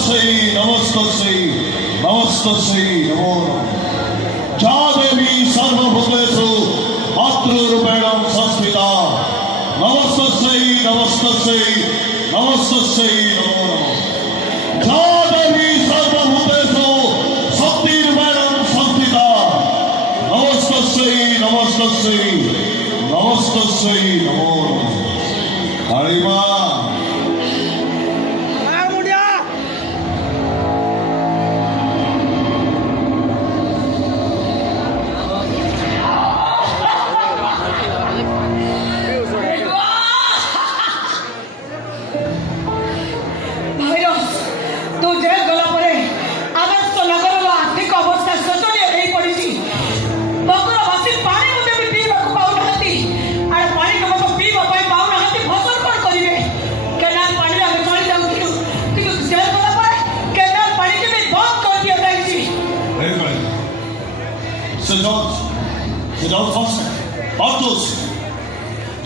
नमस्तस्यै नमो नमः। जा देवी सर्वभूतेषु मातृरूपेण संस्थिता नमस्तस्यै नमस्तस्यै नमस्तस्यै नमो नमः। जा देवी सर्वभूतेषु शक्तिरूपेण संस्थिता नमस्तस्यै नमस्तस्यै नमस्तस्यै नमो नमः। काली माँ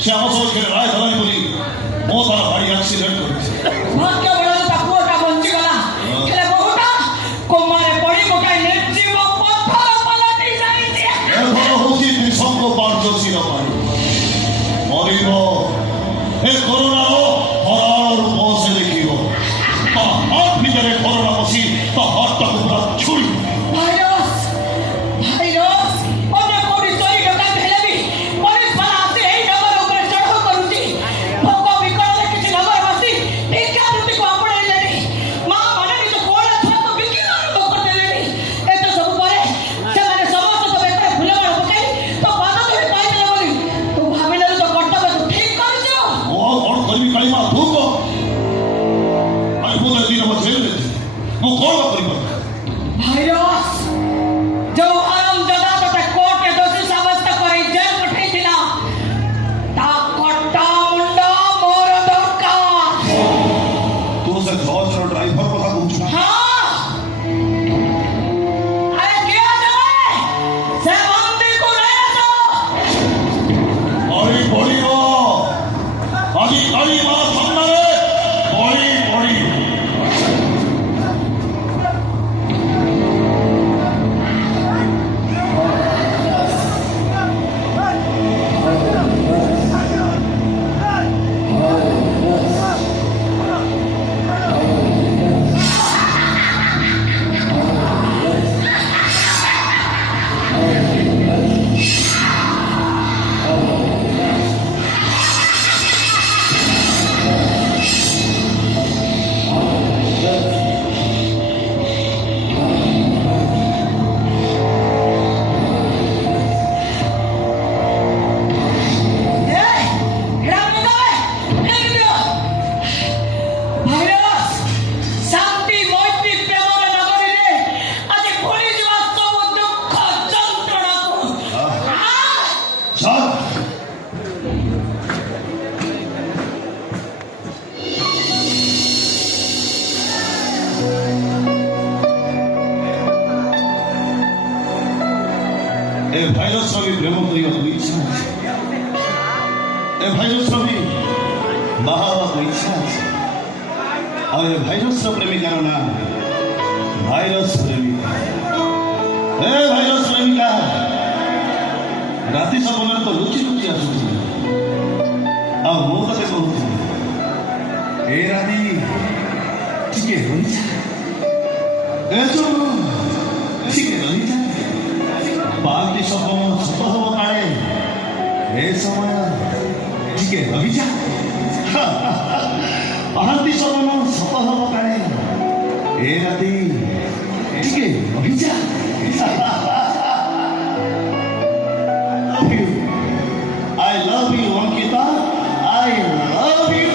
से आम सब राय धराई बोली मो तार भाई एक्सीडेंट भाग्य बड़ा ता पुओटा बंची गला हेले बहुटा कोमारे पड़ी गोटाई नेजीव पत्थर पलटी जाईछि ए भल होची निसंग पार्जसी रमाई मरिबो ए कोरोना रो हरार रूप से देखिबो ता हाथ भीतर कोरोना बसी ता हाथ तक पूरा छुरी भाईरस भाईरस ओने कोडी चोरी डका भेले भी पुलिस वाला आसे एई नगर ऊपर चढ़ो करूची भोक विकल किछि नगर बसी टीका रुटी को आपणे लेनी मां माने नि तो कोला छत बिकी कर कर देलेनी ए तो सब परे से माने समस्त तो बेटे फुलबाड़ पकाई तो बादा तो पाई देले बोली तू भाबिले तो कर्तव्य तू ठीक करछो ओ कोन करबी काई मां भूक आई बोले दिन म जेल मो कोन करबी भाईरस जो आराम जदा तते कोर्ट के दोषी साब्यस्त करी जेल पठैथिला ता कट्टा मुंडा मोर दरकार तू से जॉर्ज रो ड्राइवर को पूछ हां अरे क्या जाए से बंदी को ले जाओ बड़ी बड़ी हो आदि काली मां सामने बड़ी बड़ी भाईरस रवि प्रेम करिया इच्छा ए भाईरस रवि बाहा इच्छा आ ए भाईरस प्रेमिकार ना भाईरस प्रेमिका ए भाईरस प्रेमिका राति सपन तो लुचि लुचि आसुची आ मो कते कहू ए रानी ठीके होई ए जो ठीके होई बाकी सपन सत हब काले ए समय ठीके रहिजा बाकी सपन सत हब काले ए राति ठीके रहिजा I love you Ankita I love you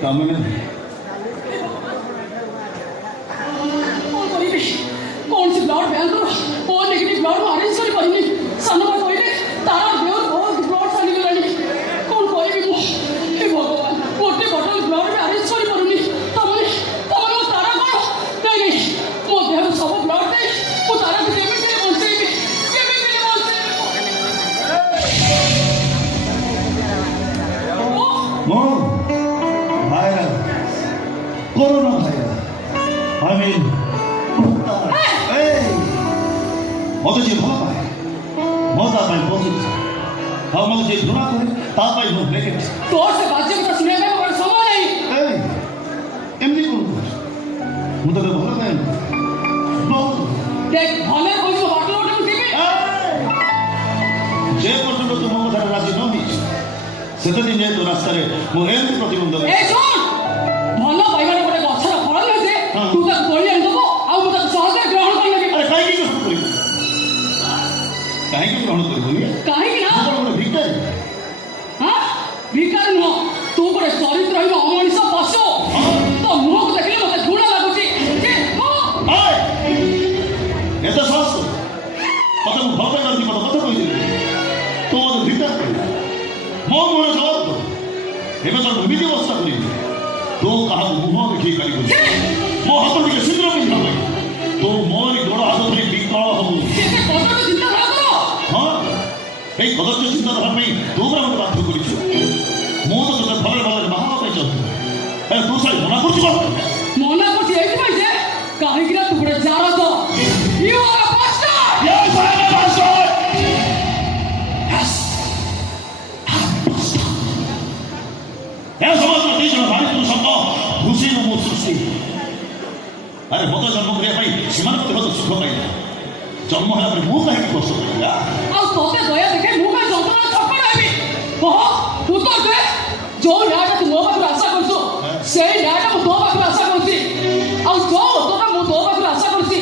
Tamam. कौन करेगी कौन सी blood bank O negative blood arrange कर पारिनी सानो भाई कहले तारा देव बहुत ब्लड सानी गलानी कौन करेगी मो हे भगवान गोटे बटल ब्लड अरेंज कर पारुनी तमने मो तारा को नहीं मो देह सब ब्लड दे मो तारा के केमिति बंचेबी Mo, viral, corona viral. I mean, hey, what did you buy? What are my positives? How much did you not take? That I don't make it. तो से बातचीत का सुनने में कोई समय नहीं Hey, एमडी कौन? मुझे तो बोला नहीं. No. देख भले कोई जो बात लोटे मुझे भी जे पर्यंत तुमको धर राजी न होई सेतदिन जे तो रास्ता रे मो एमडी प्रतिबंध ए सुन भलो भाईगण गोटे गछर फल नै जे तू तक तोड़ी आन दबो आ मु तक सहजे ग्रहण कर लेबी अरे काहे की करी काहे की ग्रहण करी काहे की ना बोले भिकारी हां भिकार न तू गोटे चरित्र हिनो अमनिष पशु तो मुह को देखले मते घुणा लागुची के हो हाय एता सास पता मु भल कर दी पता कह दे तो भिकार मो मोर जवाब दो एबे तो विधि व्यवस्था करी तो कहा मुह देखि करी मो हाथ में सिंदूर में भाई तो मोर गोड़ हाथ में विकल हो केते कष्ट चिंता ना करो हां ए कदर चिंता धर में तू बरा मत बात करी मो तो तोते भले भले महावा पे चल ए तू साई मना करछु मना करछि एई भाई जे काहे कि तू गोटे जार तो you are a bastard yes I am a bastard yes ए समाज में देश में भारी तू सब खुशी नु मो सृष्टि अरे मत जन्म करे भाई सीमा को तो सुख पाइला जन्म है पर मु काहे की कष्ट करिया आ तोते दया देखे मु का जंतुना छपड़ हेबी हो तू तो दे जो याडा तू मो बात आशा करछु से याडा मु तो बात आशा करछि आ जो तो मु तो बात आशा करछि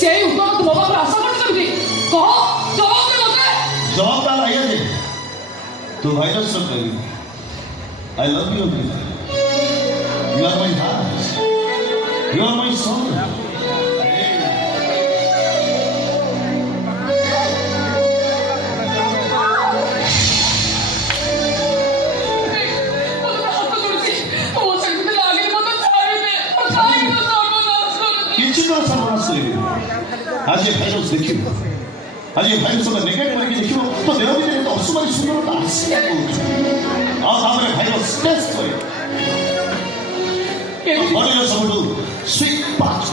से उत्तर तू मो बात आशा करछि कह जवाब दे मते जवाब डाला ये दे तो वायरस सब करी I love you you are my heart you are my soul आज ये भाइरस देखियो आज ये भाइरस का नेगेटिव करके देखियो तो देह भीतर तो असुमारी सुंदरता आसी आज हमरे भाइरस टेस्ट करे बॉडी सब स्वीट पार्ट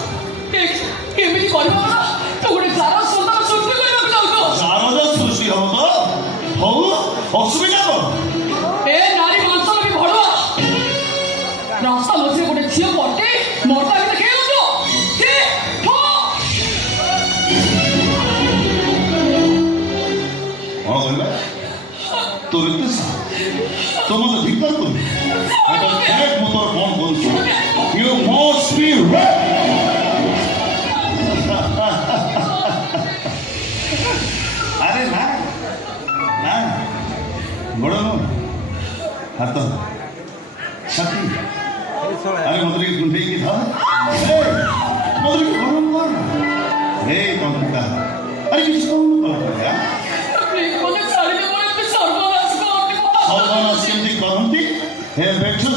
केमिति करबो ना तो गोटे सारा सुंदर सृष्टि करबो चाहतो सारा सृष्टि हो तो हो असुविधा को ए नारी मांस भी भड़वा ରାସ୍ତା ମଝିରେ ଗୋଟେ ଝିଅ ପଟେ ମୋଟା ଭିତରେ ଖେଳୁଛ କ'ଣ କହିଲା ତୋର ଏତେ ସାହସ ତୁ ମୋତେ ଧିକ୍କାର କରୁ ମୁଁ ତୋର କ'ଣ କରୁଛୁ ୟୁ ମଷ୍ଟ ବି ଆରେ ନା ନା ବଡ଼ ହାତ ଛାତି ଆରେ ମୋତେ ଟିକେ କୁଣ୍ଢେଇକି ଧ ମୋତେ ଟିକେ ଗରମ କର ହେ କମ୍ପିତା ଆରେ କିଛି କହୁନୁ ସର୍ବନାଶ କେମିତି କରନ୍ତି ହେ ବେଠୁ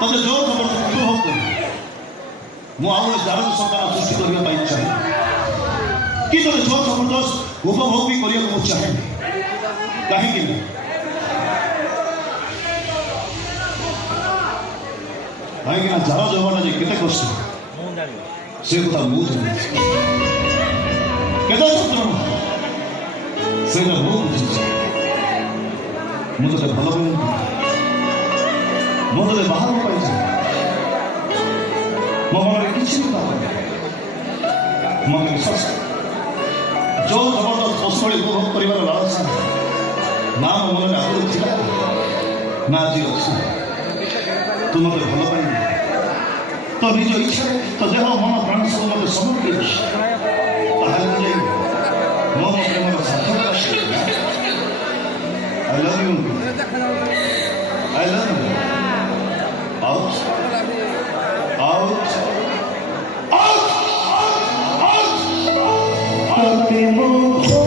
ତତେ ଯୋଉ ଜବରଦସ୍ତ ଉପଭୋଗ କରୁ ମୁଁ ଆଉ ଜାରକ ସରକାର ସୃଷ୍ଟି କରିବା ପାଇଁ ଚାହେଁ କି ତତେ ଯୋଉ ଜବରଦସ୍ତ ଉପଭୋଗ ବି କରିବାକୁ ମୁଁ ଚାହେଁନି କାହିଁକି ନା ଯାର ଜୀବନ ଯେ କେତେ କଷ୍ଟ ସେ କଥା ମୁଁ ଜାଣିଛି କେତେ ଯନ୍ତ୍ରଣା ସେଇଟା ମୁଁ ବୁଝିଛି ମୁଁ ତତେ ଭଲ ପାଇନି ମୁଁ ତତେ ବାହାରକୁ ପାଇଛି ମୋ ମନରେ କିଛି ବି ମୋତେ ବିଶ୍ୱାସ ଯୋଉ ଜବରଦସ୍ତ ପଶୁଭଳି ଉପଭୋଗ କରିବାର ଲାଳସା ନା ମୋ ମନରେ ଆଗରୁ ଥିଲା ନା ଆଜି ଅଛି ତୁ ମୋତେ ଭଲ ପାଇନି ତ ନିଜ ଇଚ୍ଛାରେ ତ ଦେହ ମନ ପ୍ରାଣ ସବୁ ମୋତେ ସମର୍ପି ତାହେଲେ ଯାଇ ମୋ ପ୍ରେମର ସାର୍ଥକ I love you. I love you. Out. Out. Out. Out. Out. Out.